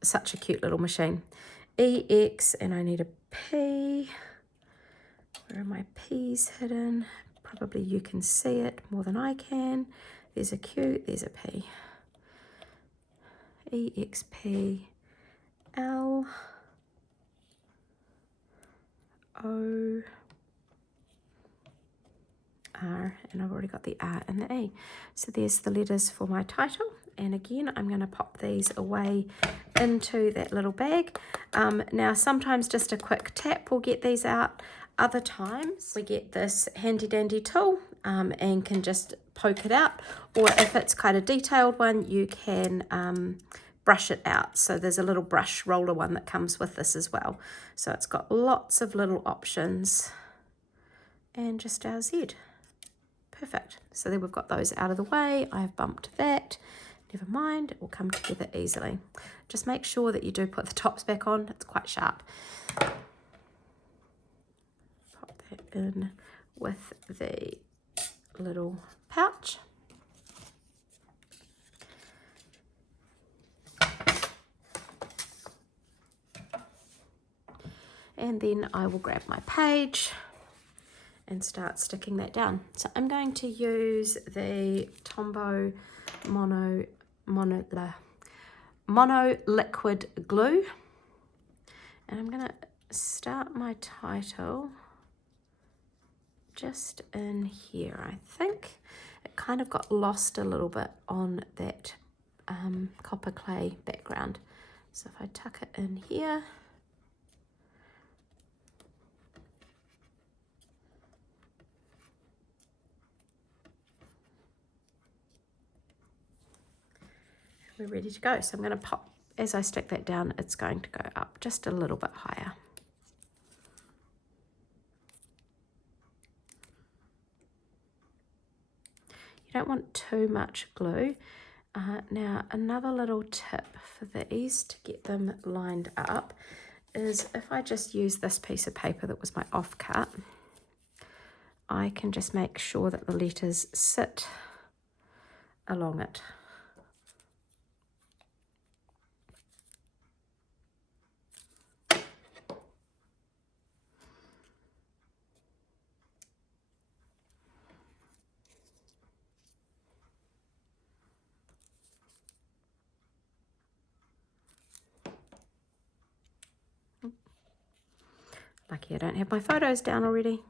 such a cute little machine. EX, and I need a P. Where are my P's hidden? Probably you can see it more than I can. There's a Q, there's a P. EXP, L, O, R, and I've already got the R and the E. So there's the letters for my title. And again, I'm going to pop these away into that little bag. Now, sometimes just a quick tap will get these out. Other times we get this handy dandy tool and can just poke it out. Or if it's quite a detailed one, you can brush it out. So there's a little brush roller one that comes with this as well. So it's got lots of little options. And just our Z. Perfect. So then we've got those out of the way. I've bumped that. Never mind, it will come together easily. Just make sure that you do put the tops back on. It's quite sharp. Pop that in with the little pouch. And then I will grab my page and start sticking that down. So I'm going to use the Tombow Mono liquid glue, and I'm going to start my title just in here. I think it kind of got lost a little bit on that copper clay background, so if I tuck it in here, we're ready to go. So I'm going to pop, as I stick that down, it's going to go up just a little bit higher. You don't want too much glue. Now, another little tip for these to get them lined up is if I just use this piece of paper that was my offcut, I can just make sure that the letters sit along it. Lucky I don't have my photos down already.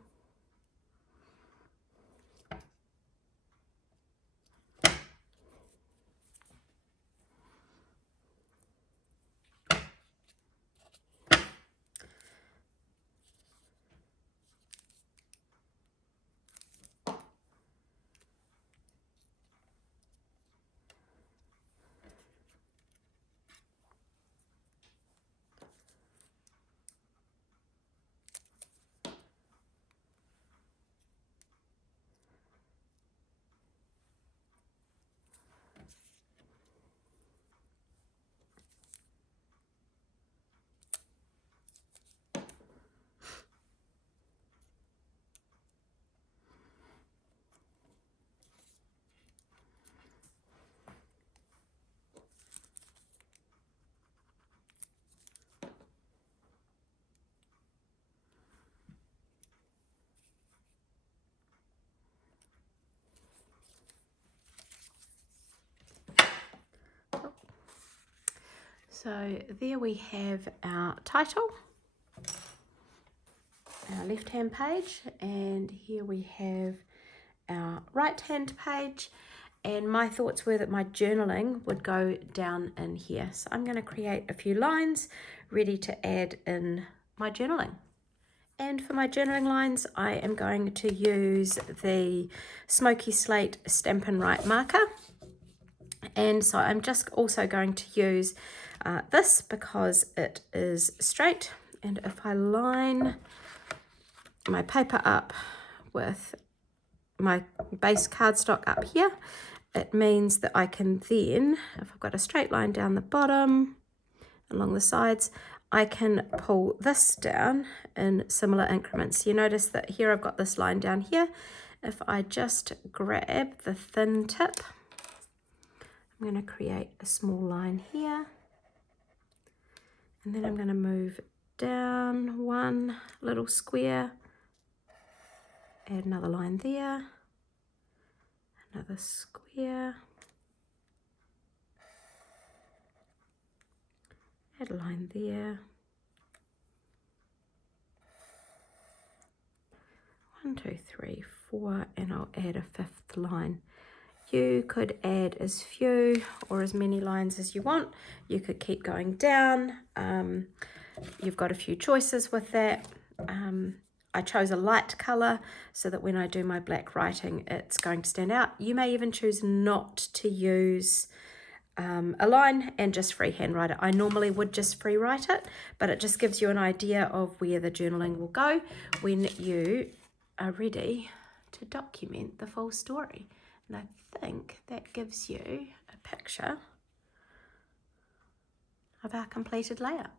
So there we have our title, our left-hand page, and here we have our right-hand page. And my thoughts were that my journaling would go down in here. So I'm going to create a few lines ready to add in my journaling. And for my journaling lines, I am going to use the Smoky Slate Stampin' Right marker. And so I'm just also going to use this because it is straight. And if I line my paper up with my base cardstock up here, it means that I can then, if I've got a straight line down the bottom, along the sides, I can pull this down in similar increments. You notice that here I've got this line down here. If I just grab the thin tip, I'm going to create a small line here, and then I'm going to move down one little square, add another line there, another square, add a line there, 1, 2, 3, 4, and I'll add a 5th line. You could add as few or as many lines as you want. You could keep going down. You've got a few choices with that. I chose a light color so that when I do my black writing, it's going to stand out. You may even choose not to use a line and just freehand write it. I normally would just free write it, but it just gives you an idea of where the journaling will go when you are ready to document the full story. And I think that gives you a picture of our completed layout.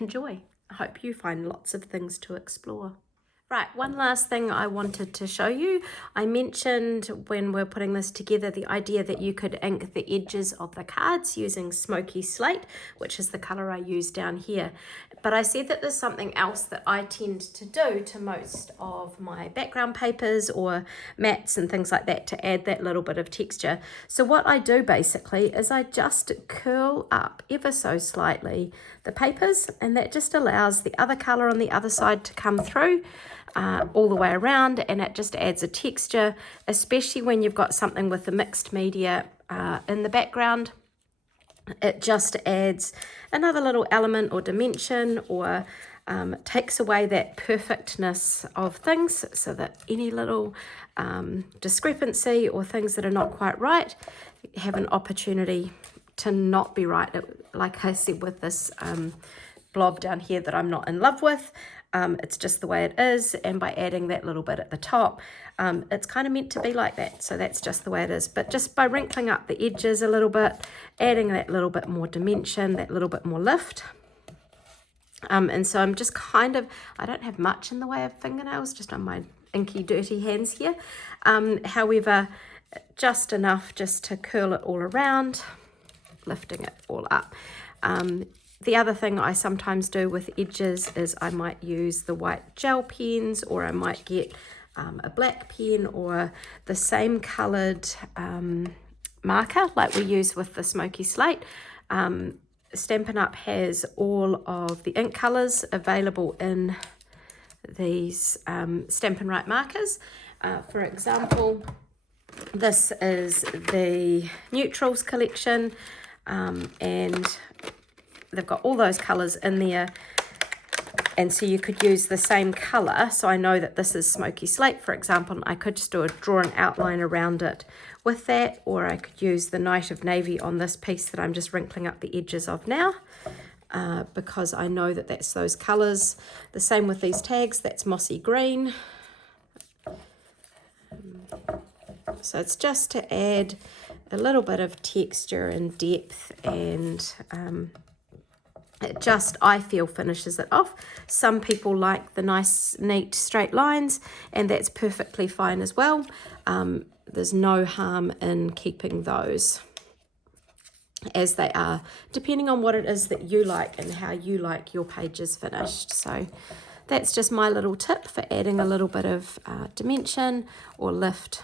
Enjoy. I hope you find lots of things to explore. Right, one last thing I wanted to show you. I mentioned when we're putting this together the idea that you could ink the edges of the cards using Smoky Slate, which is the colour I use down here. But I said that there's something else that I tend to do to most of my background papers or mats and things like that to add that little bit of texture. So what I do basically is I just curl up ever so slightly the papers, and that just allows the other colour on the other side to come through all the way around, and it just adds a texture, especially when you've got something with the mixed media in the background. It just adds another little element or dimension, or takes away that perfectness of things, so that any little discrepancy or things that are not quite right have an opportunity to not be right. Like I said with this blob down here that I'm not in love with, it's just the way it is, and by adding that little bit at the top, it's kind of meant to be like that, so that's just the way it is. But just by wrinkling up the edges a little bit, adding that little bit more dimension, that little bit more lift, and so I'm just kind of, I don't have much in the way of fingernails just on my inky dirty hands here, however just enough just to curl it all around, lifting it all up. The other thing I sometimes do with edges is I might use the white gel pens, or I might get a black pen or the same coloured marker like we use with the Smoky Slate. Stampin' Up has all of the ink colours available in these Stampin' Right markers. For example, this is the Neutrals collection, and they've got all those colours in there, and so you could use the same colour. So I know that this is Smoky Slate, for example, and I could just draw an outline around it with that, or I could use the Night of Navy on this piece that I'm just wrinkling up the edges of now, because I know that that's those colours. The same with these tags, that's Mossy Green. So it's just to add a little bit of texture and depth, and it just, I feel, finishes it off. Some people like the nice, neat, straight lines, and that's perfectly fine as well. There's no harm in keeping those as they are, depending on what it is that you like and how you like your pages finished. So that's just my little tip for adding a little bit of dimension or lift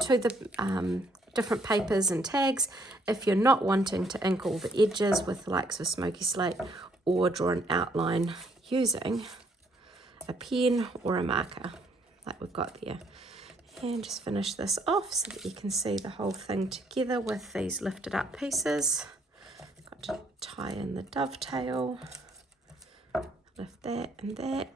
to different papers and tags if you're not wanting to ink all the edges with the likes of smoky slate, or draw an outline using a pen or a marker like we've got there. And just finish this off so that you can see the whole thing together with these lifted up pieces. Got to tie in the dovetail, lift that and that.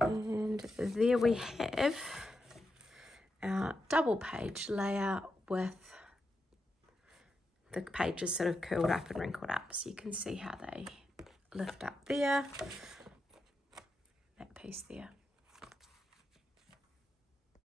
And there we have our double page layer with the pages sort of curled up and wrinkled up, so you can see how they lift up there, that piece there.